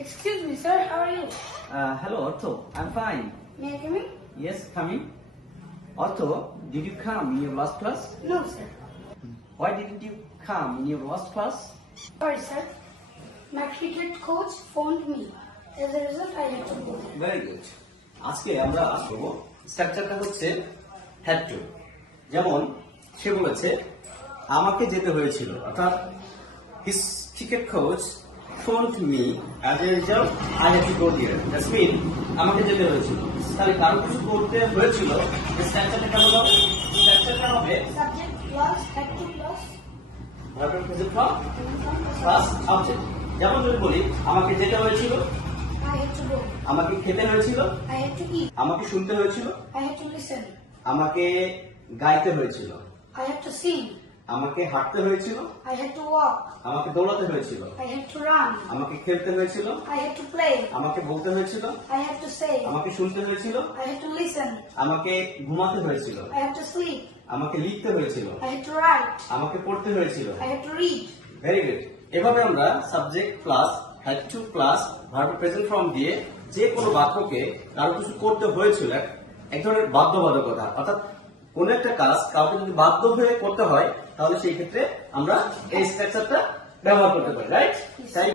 Excuse me, sir. How are you? Hello, Otto. I'm fine. May I come in? Yes, come in. Otto, did you come in your last class? No, sir. Why didn't you come in your last class? Sorry, sir. My cricket coach phoned me. As a result, I had to go. Very good. আজকে আমরা আসবো স্ট্রাকচারটা হচ্ছে had to. যেমন সে বলেছে আমাকে যেতে হয়েছিল, অর্থাৎ his cricket coach phoned me as a result I had to go there. That's mean আমাকে যেতে হয়েছিল। তাহলে কারো কিছু করতে হয়েছিল, স্ট্রাকচারটা কেমন হবে? স্ট্রাকচারটা হবে Subject plus, had to plus. verb present form plus object। যেমন যদি বলি আমাকে যেতে হয়েছিল, I had to go. আমাকে খেতে হয়েছিল, I had to eat. আমাকে শুনতে হয়েছিল, I had to listen. আমাকে গাইতে হয়েছিল, I had to sing. আমাকে হাঁটতে হয়েছিল, I had to walk. আমাকে দৌড়াতে হয়েছিল, I had to run. আমাকে খেলতে হয়েছিল, I had to play. আমাকে বলতে হয়েছিল, I had to say. আমাকে শুনতে হয়েছিল, I had to listen. আমাকে ঘুমাতে হয়েছিল, I had to sleep. আমাকে লিখতে হয়েছিল, I had to write. আমাকে পড়তে হয়েছিল। I had to read. Very good. এভাবে আমরা subject plus had to plus verb present form দিয়ে যে কোনো বাক্যকে কারো কিছু করতে হয়েছিল, এক ধরনের বাধ্যবাধকতা, অর্থাৎ কোন একটা কাজ কাউকে যদি বাধ্য হয়ে করতে হয় তাহলে সেই ক্ষেত্রে আমরা এই স্ট্রাকচারটা ব্যবহার করতে পারি, রাইট? তাই